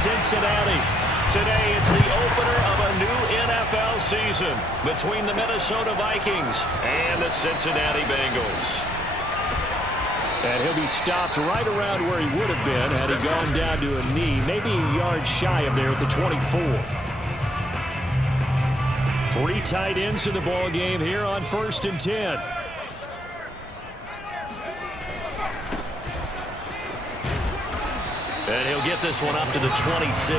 Cincinnati. Today, it's the opener of a new NFL season between the Minnesota Vikings and the Cincinnati Bengals. And he'll be stopped right around where he would have been had he gone down to a knee, maybe a yard shy of there at the 24. 3 tight ends in the ball game here on 1st and 10. And he'll get this one up to the 26.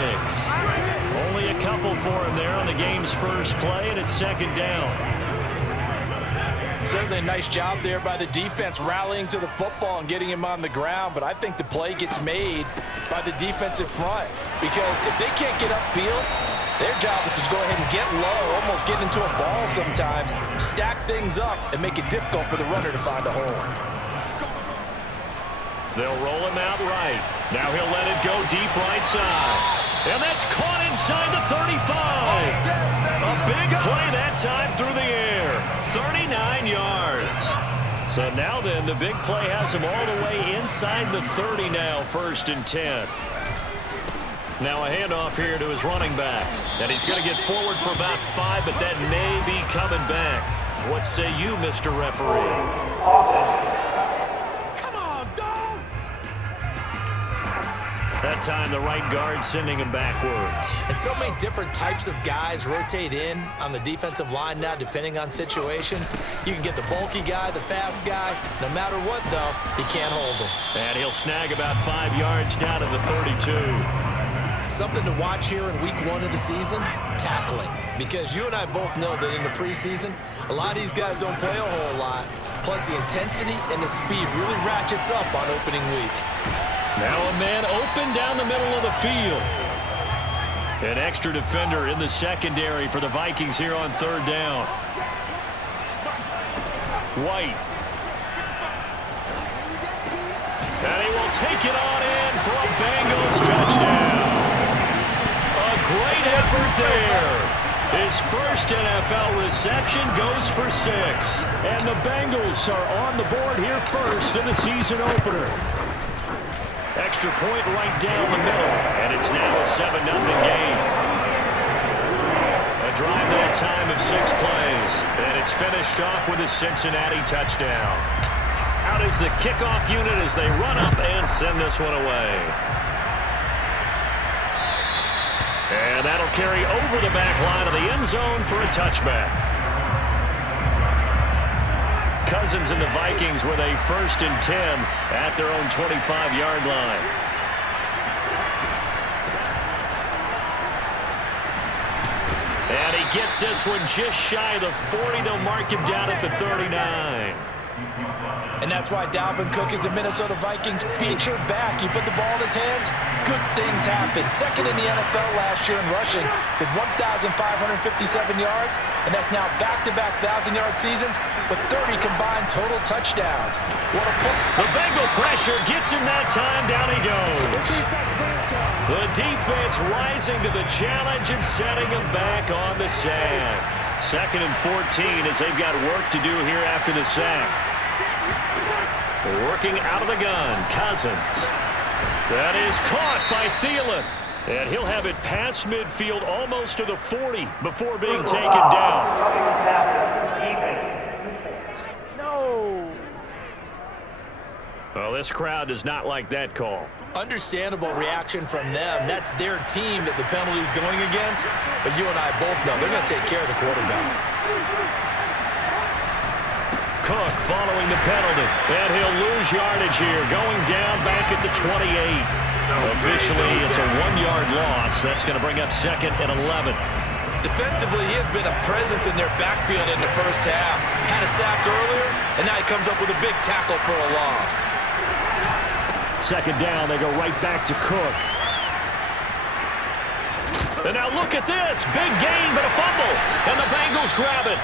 Only a couple for him there on the game's first play, and it's 2nd down. Certainly a nice job there by the defense rallying to the football and getting him on the ground, but I think the play gets made by the defensive front because if they can't get upfield, their job is to go ahead and get low, almost get into a ball sometimes, stack things up, and make it difficult for the runner to find a hole. They'll roll him out right. Now he'll let it go deep right side. And that's caught inside the 35. A big play that time through the air. 39 yards. So now then, the big play has him all the way inside the 30 now, 1st and 10. Now a handoff here to his running back. And he's going to get forward for about 5, but that may be coming back. What say you, Mr. Referee? That time, the right guard sending him backwards. And so many different types of guys rotate in on the defensive line now, depending on situations. You can get the bulky guy, the fast guy. No matter what, though, he can't hold him. And he'll snag about 5 yards down to the 32. Something to watch here in week 1 of the season, tackling. Because you and I both know that in the preseason, a lot of these guys don't play a whole lot. Plus, the intensity and the speed really ratchets up on opening week. Now a man open down the middle of the field. An extra defender in the secondary for the Vikings here on 3rd down. White. And he will take it on in for a Bengals touchdown. A great effort there. His first NFL reception goes for 6. And the Bengals are on the board here first in the season opener. Extra point right down the middle, and it's now a 7-0 game. A drive that time of 6 plays, and it's finished off with a Cincinnati touchdown. Out is the kickoff unit as they run up and send this one away. And that'll carry over the back line of the end zone for a touchback. Cousins and the Vikings with a 1st and 10 at their own 25-yard line. And he gets this one just shy of the 40. They'll mark him down at the 39. And that's why Dalvin Cook is the Minnesota Vikings featured back. You put the ball in his hands, good things happen. 2nd in the NFL last year in rushing with 1,557 yards, and that's now back-to-back 1,000-yard seasons with 30 combined total touchdowns. What a play. The Bengal pressure gets him that time. Down he goes. The defense rising to the challenge and setting him back on the sand. 2nd and 14 as they've got work to do here after the sack. Working out of the gun, Cousins. That is caught by Thielen. And he'll have it past midfield almost to the 40 before being taken down. No. Well, this crowd does not like that call. Understandable reaction from them. That's their team that the penalty's going against. But you and I both know they're going to take care of the quarterback. Cook following the penalty, and he'll lose yardage here, going down back at the 28. Officially, it's a 1-yard loss. That's going to bring up 2nd and 11. Defensively, he has been a presence in their backfield in the first half. Had a sack earlier, and now he comes up with a big tackle for a loss. 2nd down, they go right back to Cook. And now look at this. Big gain, but a fumble. And the Bengals grab it.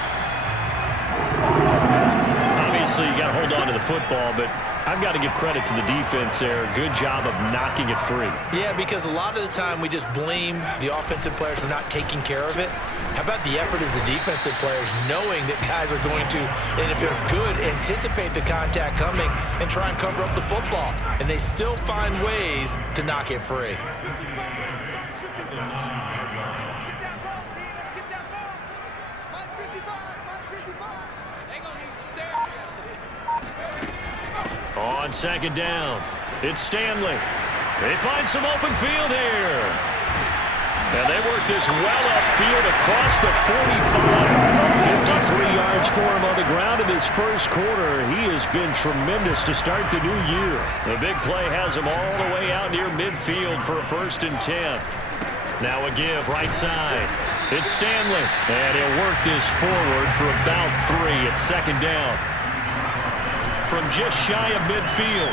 Obviously, you got to hold on to the football, but I've got to give credit to the defense there. Good job of knocking it free. Yeah, because a lot of the time we just blame the offensive players for not taking care of it. How about the effort of the defensive players knowing that guys are going to, and if they're good, anticipate the contact coming and try and cover up the football. And they still find ways to knock it free. On second down, it's Stanley. They find some open field here. And they work this well upfield across the 45. 53 yards for him on the ground in his first quarter. He has been tremendous to start the new year. The big play has him all the way out near midfield for a 1st and 10. Now a give right side. It's Stanley. And he'll work this forward for about 3 at second down. From just shy of midfield,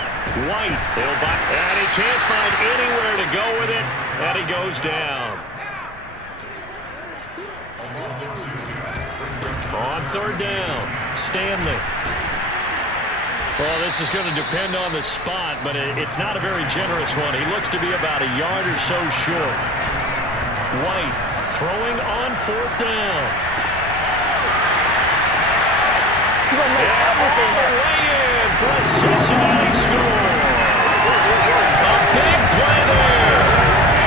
White, and he can't find anywhere to go with it, and he goes down. On 3rd down, Stanley. Well, this is going to depend on the spot, but it's not a very generous one. He looks to be about a yard or so short. White throwing on 4th down. And all the way in for a Cincinnati score. A big play there.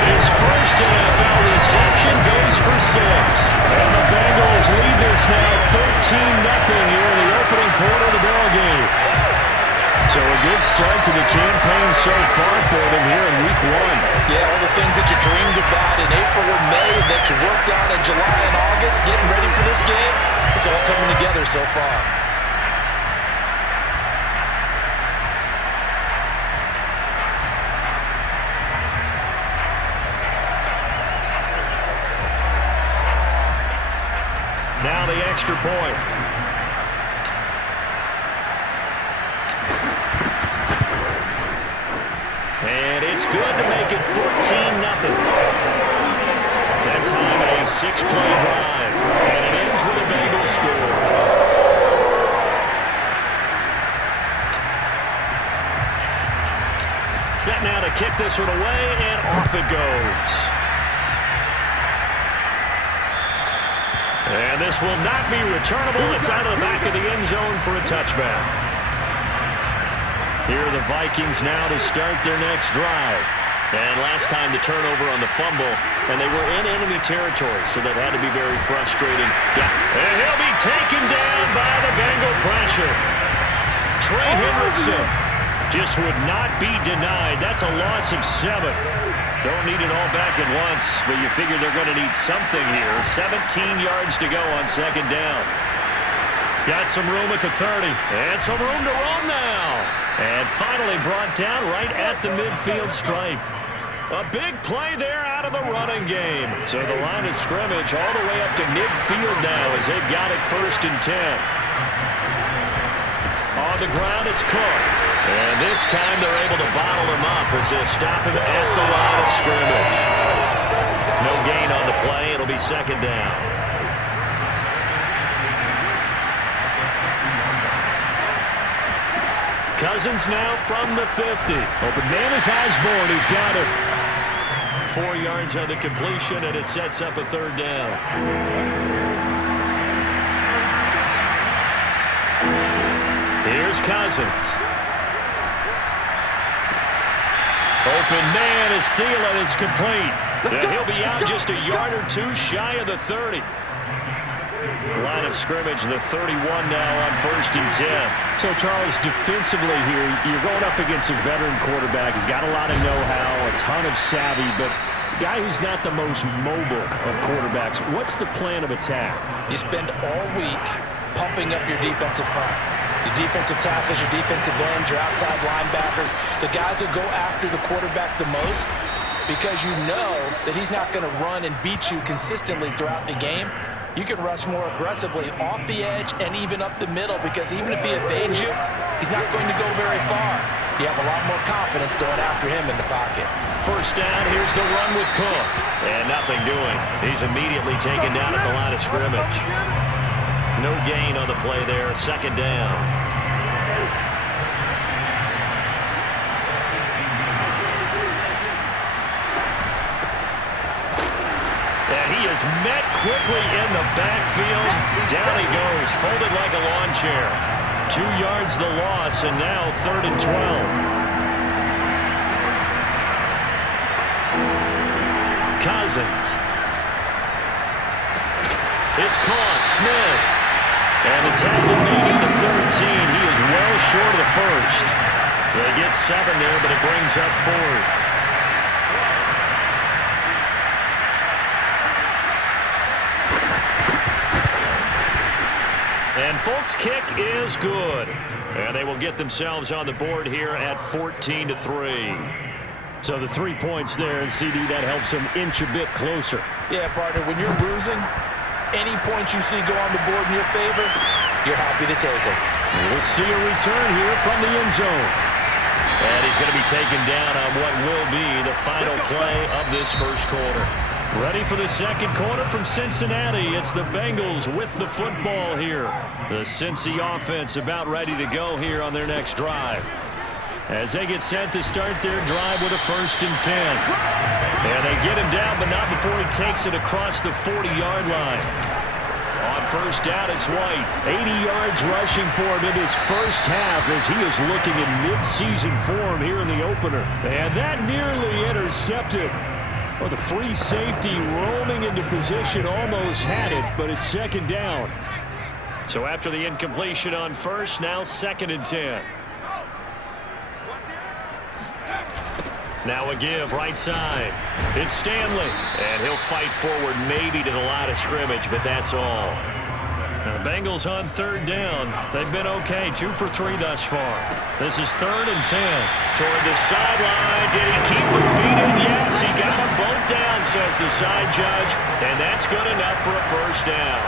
His first NFL reception goes for 6. And the Bengals lead this now 13-0 here in the opening quarter of the ball game. So a good start to the campaign so far for them here in week 1. Yeah, all the things that you dreamed about in April and May that you worked on in July and August, getting ready for this game, it's all coming together so far. Now the extra point. And it's good to make it 14-0. That time a 6-play drive. And it ends with a Bengals score. Set now to kick this one away, and off it goes. And this will not be returnable. It's out of the back of the end zone for a touchback. Here are the Vikings now to start their next drive. And last time the turnover on the fumble, and they were in enemy territory, so that had to be very frustrating. And he'll be taken down by the Bengal pressure. Trey Hendrickson just would not be denied. That's a loss of 7. Don't need it all back at once, but you figure they're going to need something here. 17 yards to go on second down. Got some room at the 30, and some room to roam now. And finally brought down right at the midfield stripe. A big play there out of the running game. So the line of scrimmage all the way up to midfield now as they've got it 1st and 10. On the ground, it's Cook. And this time they're able to bottle him up as they'll stop him at the line of scrimmage. No gain on the play. It'll be second down. Cousins now from the 50. Open man is Osborne. He's got it. 4 yards on the completion, and it sets up a 3rd down. Here's Cousins. Open man is Thielen. It's complete. He'll be out just a yard or 2 shy of the 30. Line of scrimmage, the 31 now on 1st and 10. So, Charles, defensively here, you're going up against a veteran quarterback. He's got a lot of know-how, a ton of savvy, but a guy who's not the most mobile of quarterbacks. What's the plan of attack? You spend all week pumping up your defensive front. Your defensive tackles, your defensive ends, your outside linebackers, the guys who go after the quarterback the most, because you know that he's not going to run and beat you consistently throughout the game. You can rush more aggressively off the edge and even up the middle, because even if he evades you, he's not going to go very far. You have a lot more confidence going after him in the pocket. First down, here's the run with Cook. And nothing doing. He's immediately taken down at the line of scrimmage. No gain on the play there, second down. he is met quickly in the backfield. Down he goes, folded like a lawn chair. 2 yards the loss, and now 3rd and 12. Cousins. It's caught. Smith. And the tackle made at the 13. He is well short of the first. They get 7 there, but it brings up 4th. And Folks' kick is good. And they will get themselves on the board here at 14-3. So the 3 points there, and CD, that helps them inch a bit closer. Yeah, partner, when you're losing, any points you see go on the board in your favor, you're happy to take them. We'll see a return here from the end zone. And he's going to be taken down on what will be the final play of this first quarter. Ready for the second quarter from Cincinnati. It's the Bengals with the football here. The Cincy offense about ready to go here on their next drive, as they get set to start their drive with a 1st and 10. And they get him down, but not before he takes it across the 40-yard line. On 1st down, it's White. 80 yards rushing for him in his first half, as he is looking in mid-season form here in the opener. And that nearly intercepted. Well, the free safety roaming into position almost had it, but it's 2nd down. So after the incompletion on 1st, now 2nd and 10. Now a give, right side. It's Stanley. And he'll fight forward maybe to the line of scrimmage, but that's all. Now the Bengals on 3rd down. They've been okay, 2 for 3 thus far. This is 3rd and 10. Toward the sideline. Did he keep the feet in? Yes, he got them both down, says the side judge. And that's good enough for a 1st down.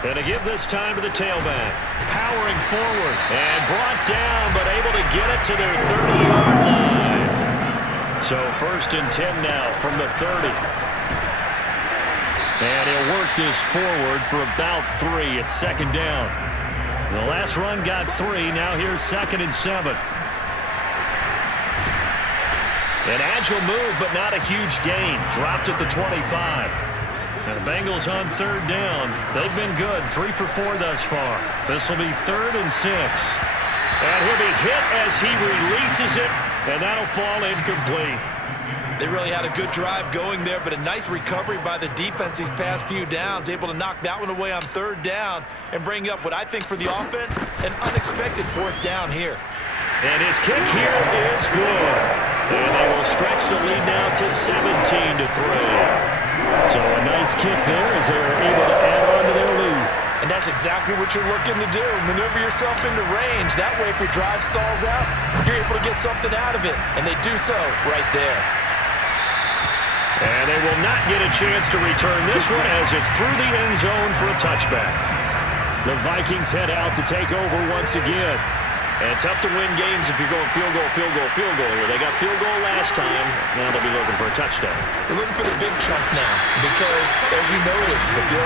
And a give this time to the tailback. Powering forward and brought down, but able to get it to their 30-yard line. So 1st and 10 now from the 30. And he'll work this forward for about 3. It's 2nd down. The last run got 3. Now here's 2nd and 7. An agile move, but not a huge gain. Dropped at the 25. And the Bengals on 3rd down. They've been good, 3 for 4 thus far. This will be 3rd and 6. And he'll be hit as he releases it, and that'll fall incomplete. They really had a good drive going there, but a nice recovery by the defense these past few downs, able to knock that one away on 3rd down and bring up what I think for the offense, an unexpected 4th down here. And his kick here is good. And they will stretch the lead now to 17-3. So a nice kick there as they are able to add on to their lead. And that's exactly what you're looking to do. Maneuver yourself into range. That way, if your drive stalls out, you're able to get something out of it. And they do so right there. And they will not get a chance to return this one as it's through the end zone for a touchback. The Vikings head out to take over once again. And tough to win games if you're going field goal, field goal, field goal here. They got field goal last time. Now they'll be looking for a touchdown. They're looking for the big chunk now because, as you noted, the field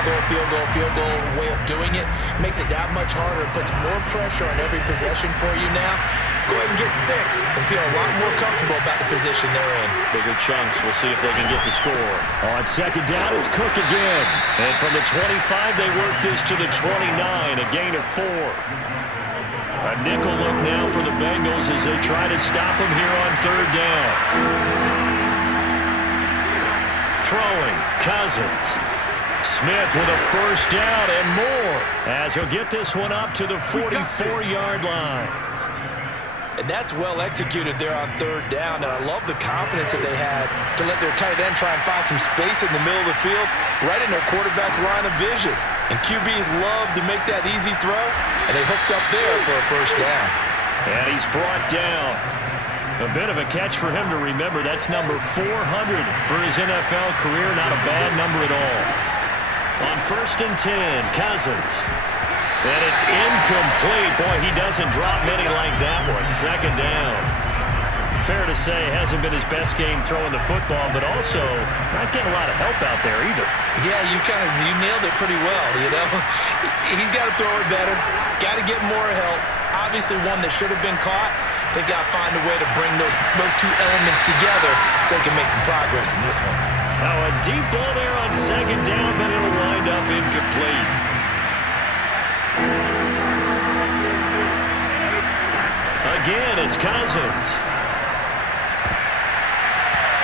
goal way of doing it makes it that much harder and puts more pressure on every possession for you now. Go ahead and get 6 and feel a lot more comfortable about the position they're in. Bigger chunks. We'll see if they can get the score. On 2nd down, it's Cook again. And from the 25, they work this to the 29, a gain of 4. A nickel look now for the Bengals as they try to stop him here on 3rd down. Throwing, Cousins. Smith with a 1st down and more as he'll get this one up to the 44-yard line. And that's well executed there on 3rd down, and I love the confidence that they had to let their tight end try and find some space in the middle of the field, right in their quarterback's line of vision. And QBs love to make that easy throw, and they hooked up there for a 1st down. And he's brought down. A bit of a catch for him to remember. That's number 400 for his NFL career. Not a bad number at all. On 1st and 10, Cousins. And it's incomplete. Boy, he doesn't drop many like that one. 2nd down. Fair to say, hasn't been his best game throwing the football, but also not getting a lot of help out there either. Yeah, you nailed it pretty well, you know. He's got to throw it better. Got to get more help. Obviously one that should have been caught, They got to find a way to bring those two elements together so they can make some progress in this one. Now a deep ball there on second down, but it'll wind up incomplete. Again, it's Cousins.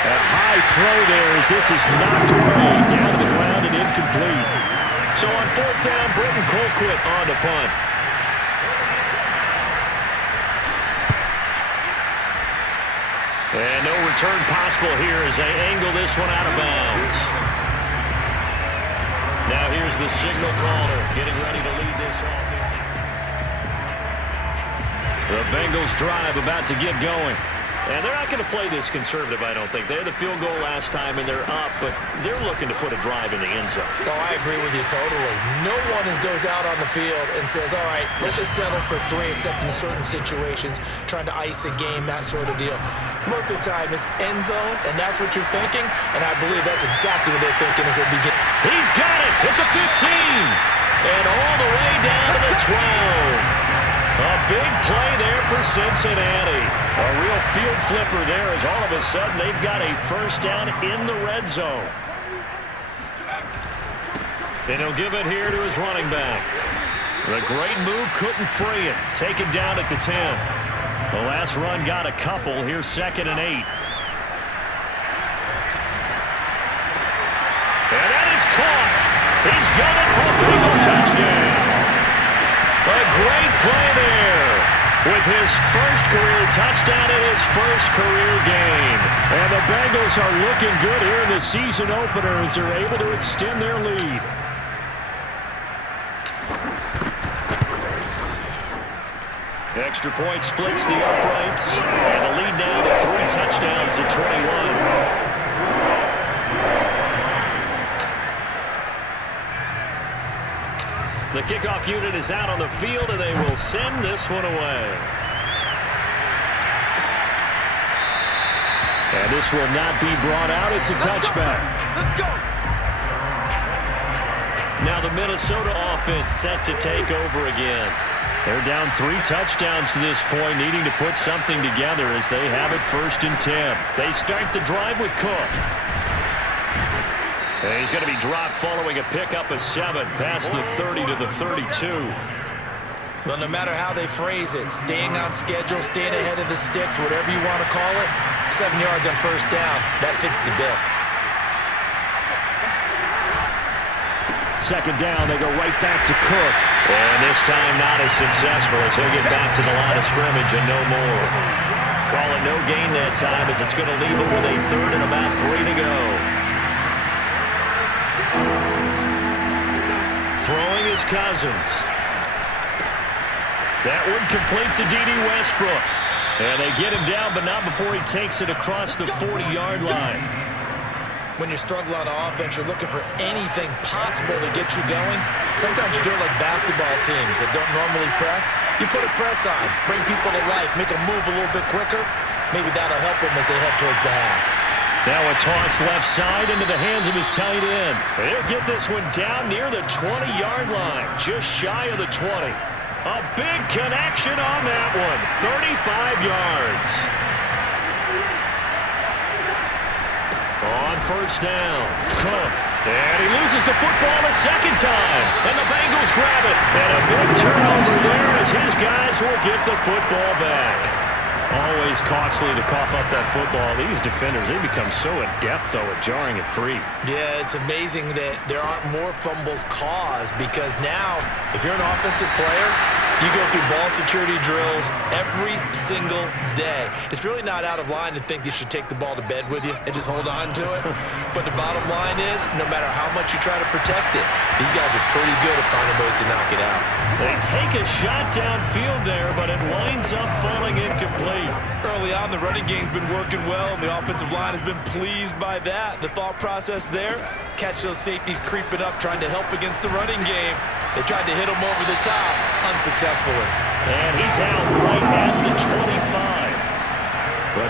A high throw there as this is knocked away, down to the ground and incomplete. So on fourth down, Britton Colquitt on to punt. And no return possible here as they angle this one out of bounds. Now here's the signal caller getting ready to lead this offense. The Bengals drive about to get going. And they're not going to play this conservative, I don't think. They had the field goal last time, and they're up, but they're looking to put a drive in the end zone. Oh, I agree with you totally. No one goes out on the field and says, all right, let's just settle for 3, except in certain situations, trying to ice a game, that sort of deal. Most of the time, it's end zone, and that's what you're thinking, and I believe that's exactly what they're thinking as they begin. He's got it at the 15, and all the way down to the 12. A big play there for Cincinnati. A real field flipper there as all of a sudden they've got a first down in the red zone. And he'll give it here to his running back. The great move couldn't free it. Taken down at the 10. The last run got a couple. Here's 2nd and 8. And that is caught. He's got it for a Bengal touchdown. A great play there with his first career touchdown in his first career game. And the Bengals are looking good here in the season opener as they're able to extend their lead. Extra point splits the uprights. And the lead now to 3 touchdowns at 21. The kickoff unit is out on the field, and they will send this one away. And this will not be brought out. It's a touchback. Let's go. Now the Minnesota offense set to take over again. They're down 3 touchdowns to this point, needing to put something together as they have it 1st and 10. They start the drive with Cook. And he's going to be dropped following a pickup of 7 past the 30 to the 32. Well, no matter how they phrase it, staying on schedule, staying ahead of the sticks, whatever you want to call it, 7 yards on first down, that fits the bill. 2nd down, they go right back to Cook. And this time not as successful as he'll get back to the line of scrimmage and no more. Call it no gain that time as it's going to leave it with a 3rd and about 3 to go. Throwing is Cousins. That one complete to D.D. Westbrook. And they get him down, but not before he takes it across the 40-yard line. When you're struggling on offense, you're looking for anything possible to get you going. Sometimes you do it like basketball teams that don't normally press. You put a press on, bring people to life, make them move a little bit quicker. Maybe that'll help them as they head towards the half. Now a toss left side into the hands of his tight end. He'll get this one down near the 20-yard line, just shy of the 20. A big connection on that one, 35 yards. On first down, Cook. And he loses the football a second time. And the Bengals grab it. And a big turnover there as his guys will get the football back. Always costly to cough up that football. These defenders, they become so adept, though, at jarring it free. Yeah, it's amazing that there aren't more fumbles caused because now, if you're an offensive player, you go through ball security drills every single day. It's really not out of line to think you should take the ball to bed with you and just hold on to it. But the bottom line is, no matter how much you try to protect it, these guys are pretty good at finding ways to knock it out. They take a shot downfield there, but it winds up falling incomplete. Early on, the running game's been working well, and the offensive line has been pleased by that. The thought process there, catch those safeties creeping up, trying to help against the running game. They tried to hit him over the top, unsuccessfully. And he's out right at the 25.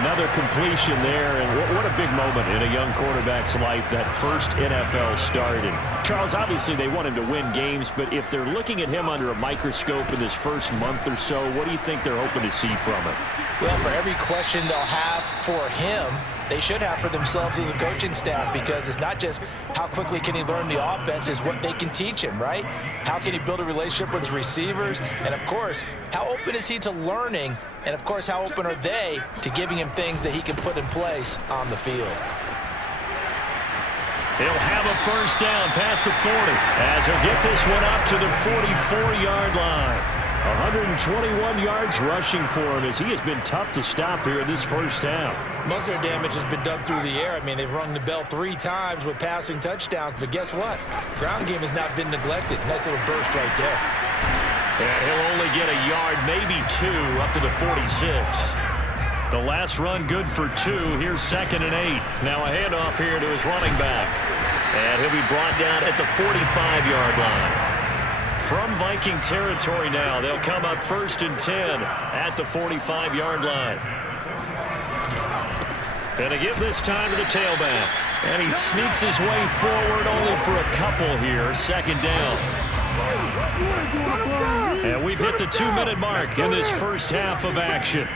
Another completion there, and what a big moment in a young quarterback's life, that first NFL start. And Charles, obviously they want him to win games, but if they're looking at him under a microscope in this first month or so, what do you think they're hoping to see from him? Well, for every question they'll have for him, they should have for themselves as a coaching staff, because it's not just how quickly can he learn the offense, it's what they can teach him, right? How can he build a relationship with his receivers? And, of course, how open is he to learning? And, of course, how open are they to giving him things that he can put in place on the field? He'll have a first down past the 40 as he'll get this one up to the 44-yard line. 121 yards rushing for him as he has been tough to stop here in this first half. Most of their damage has been done through the air. I mean, they've rung the bell 3 times with passing touchdowns, but guess what? Ground game has not been neglected. Nice little burst right there. And he'll only get a yard, maybe 2, up to the 46. The last run good for 2. Here's 2nd and 8. Now a handoff here to his running back. And he'll be brought down at the 45-yard line. From Viking territory now, they'll come up 1st and 10 at the 45-yard line. And to give this time to the tailback. And he sneaks his way forward only for a couple here. 2nd down. And we've hit the 2-minute mark in this first half of action.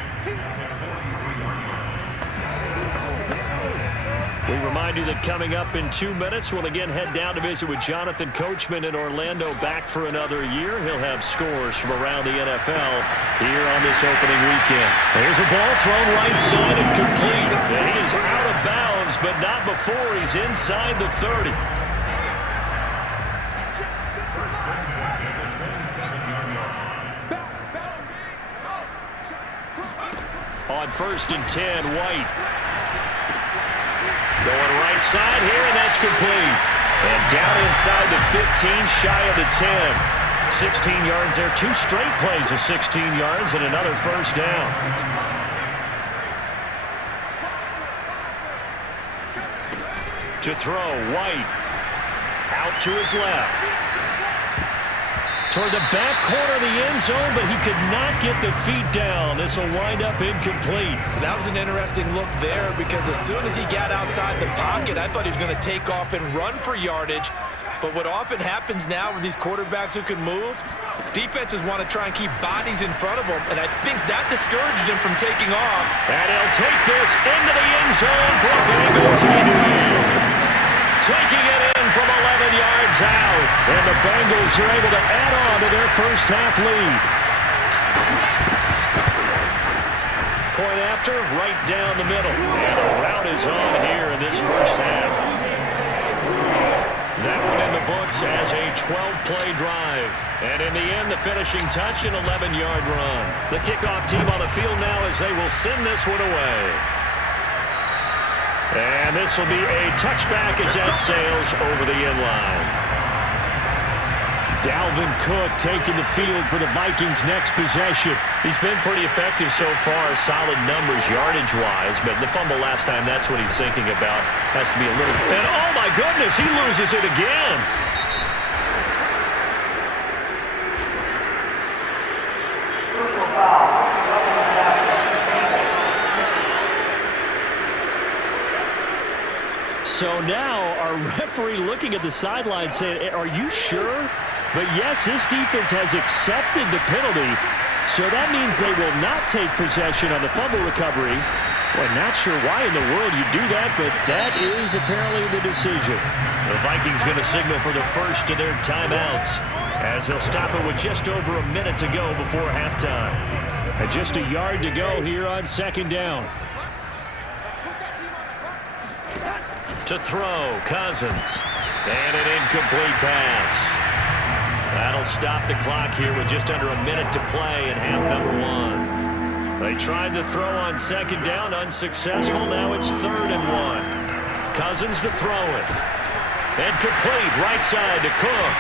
We remind you that coming up in 2 minutes, we'll again head down to visit with Jonathan Coachman in Orlando, back for another year. He'll have scores from around the NFL here on this opening weekend. There's a ball thrown right side and complete. And he is out of bounds, but not before he's inside the 30. On 1st and 10, White. Going right side here, and that's complete. And down inside the 15, shy of the 10. 16 yards there. 2 straight plays of 16 yards and another first down. To throw, White. Out to his left. Toward the back corner of the end zone, but he could not get the feet down. This will wind up incomplete. That was an interesting look there, because as soon as he got outside the pocket, I thought he was going to take off and run for yardage. But what often happens now with these quarterbacks who can move, defenses want to try and keep bodies in front of them, and I think that discouraged him from taking off. And he'll take this into the end zone for a Bengals touchdown. Taking it in from 11 yards out. And the Bengals are able to add on to their first half lead. Point after, right down the middle. And a rout is on here in this first half. That one in the books as a 12-play drive. And in the end, the finishing touch, an 11-yard run. The kickoff team on the field now as they will send this one away. And this will be a touchback as that sails over the end line. Dalvin Cook taking the field for the Vikings' next possession. He's been pretty effective so far, solid numbers yardage-wise, but the fumble last time, that's what he's thinking about. Has to be a little... And oh my goodness, he loses it again. So now our referee looking at the sideline saying, are you sure? But yes, this defense has accepted the penalty, so that means they will not take possession on the fumble recovery. Well, not sure why in the world you do that, but that is apparently the decision. The Vikings going to signal for the first of their timeouts as they'll stop it with just over a minute to go before halftime. And just a yard to go here on 2nd down. To throw, Cousins. And an incomplete pass. That'll stop the clock here with just under a minute to play in half number 1. They tried to throw on 2nd down, unsuccessful. Now it's 3rd and 1. Cousins to throw it. And complete, right side to Cook.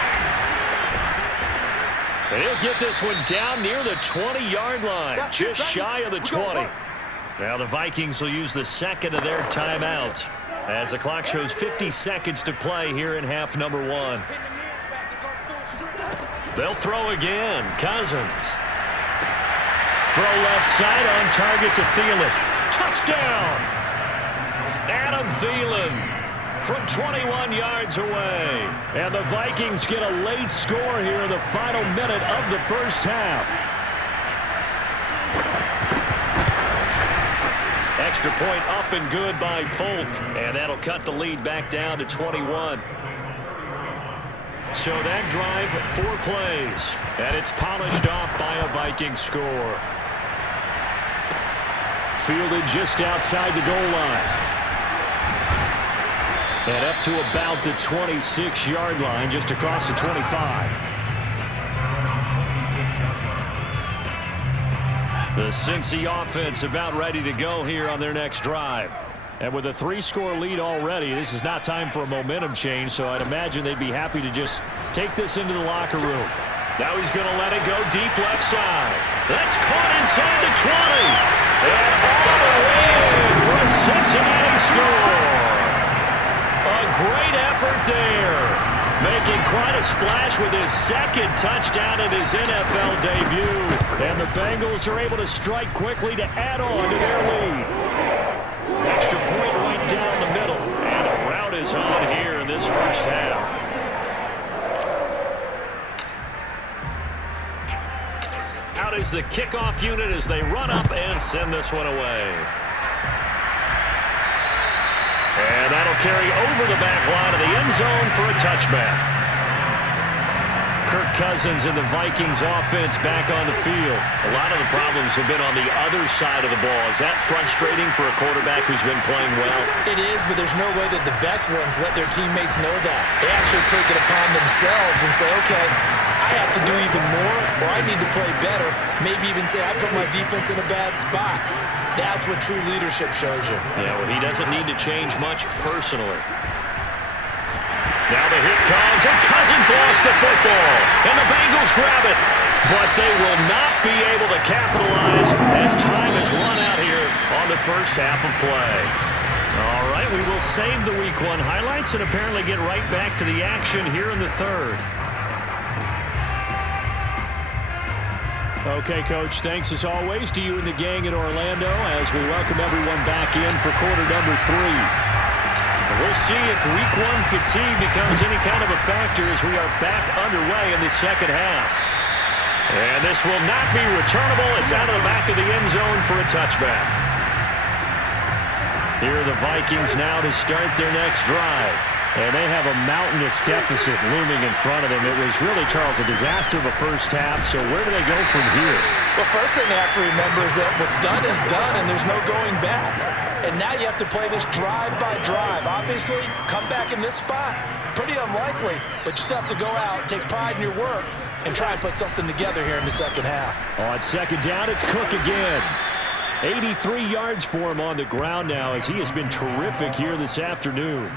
And he'll get this one down near the 20-yard line, just shy of the 20. Now the Vikings will use the 2nd of their timeouts, as the clock shows 50 seconds to play here in half number 1. They'll throw again. Cousins. Throw left side on target to Thielen. Touchdown! Adam Thielen from 21 yards away. And the Vikings get a late score here in the final minute of the first half. Extra point up and good by Folk. And that'll cut the lead back down to 21. So that drive, 4 plays. And it's polished off by a Viking score. Fielded just outside the goal line. And up to about the 26-yard line, just across the 25. The Cincy offense about ready to go here on their next drive. And with a 3-score lead already, this is not time for a momentum change, so I'd imagine they'd be happy to just take this into the locker room. Now he's going to let it go deep left side. That's caught inside the 20. And all the way in for a Cincinnati score. A great effort there. Making quite a splash with his second touchdown in his NFL debut. And the Bengals are able to strike quickly to add on to their lead. Extra point right down the middle. And a rout is on here in this first half. Out is the kickoff unit as they run up and send this one away. And that'll carry over the back line of the end zone for a touchback. Kirk Cousins and the Vikings offense back on the field. A lot of the problems have been on the other side of the ball. Is that frustrating for a quarterback who's been playing well? It is, but there's no way that the best ones let their teammates know that. They actually take it upon themselves and say, okay, I have to do even more, or I need to play better. Maybe even say I put my defense in a bad spot. That's what true leadership shows you. Yeah, well, he doesn't need to change much personally. Now the hit comes, and Cousins lost the football. And the Bengals grab it. But they will not be able to capitalize as time has run out here on the first half of play. All right, we will save the Week 1 highlights and apparently get right back to the action here in the third. Okay, Coach, thanks as always to you and the gang in Orlando as we welcome everyone back in for quarter number 3. We'll see if Week 1 fatigue becomes any kind of a factor as we are back underway in the second half. And this will not be returnable. It's out of the back of the end zone for a touchback. Here are the Vikings now to start their next drive. And they have a mountainous deficit looming in front of them. It was really, Charles, a disaster of a first half. So where do they go from here? The first thing they have to remember is that what's done is done, and there's no going back. And now you have to play this drive by drive. Obviously, come back in this spot, pretty unlikely. But you still have to go out, take pride in your work, and try and put something together here in the second half. On second down, it's Cook again. 83 yards for him on the ground now as he has been terrific here this afternoon.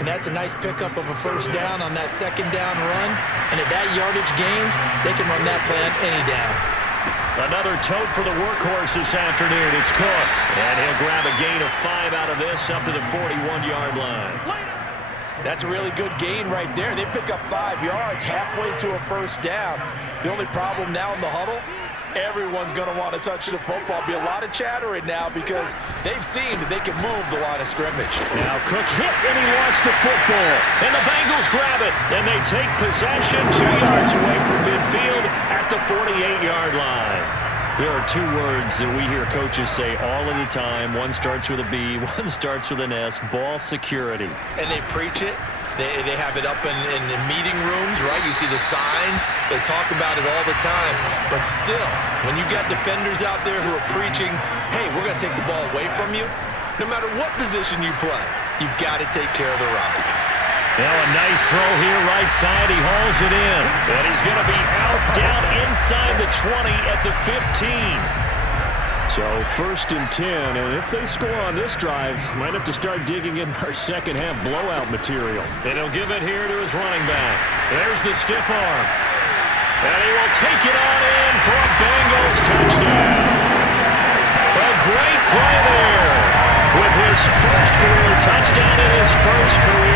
And that's a nice pickup of a first down on that second down run. And at that yardage gained, they can run that play on any down. Another tote for the workhorse this afternoon. It's Cook. And he'll grab a gain of 5 out of this up to the 41-yard line. That's a really good gain right there. They pick up 5 yards halfway to a first down. The only problem now in the huddle, everyone's going to want to touch the football. Be a lot of chattering now because they've seen that they can move the line of scrimmage. Now Cook hit and he lost the football. And the Bengals grab it. And they take possession 2 yards away from midfield at the 48-yard line. There are 2 words that we hear coaches say all of the time. One starts with a B, one starts with an S, ball security. And they preach it. They have it up in meeting rooms, right? You see the signs. They talk about it all the time. But still, when you got defenders out there who are preaching, hey, we're going to take the ball away from you, no matter what position you play, you've got to take care of the rock. Now a nice throw here right side. He hauls it in. And he's going to be out down inside the 20 at the 15. So 1st and 10, and if they score on this drive, might have to start digging in our second half blowout material. And he'll give it here to his running back. There's the stiff arm. And he will take it on in for a Bengals touchdown. A great play there with his first career touchdown and his first career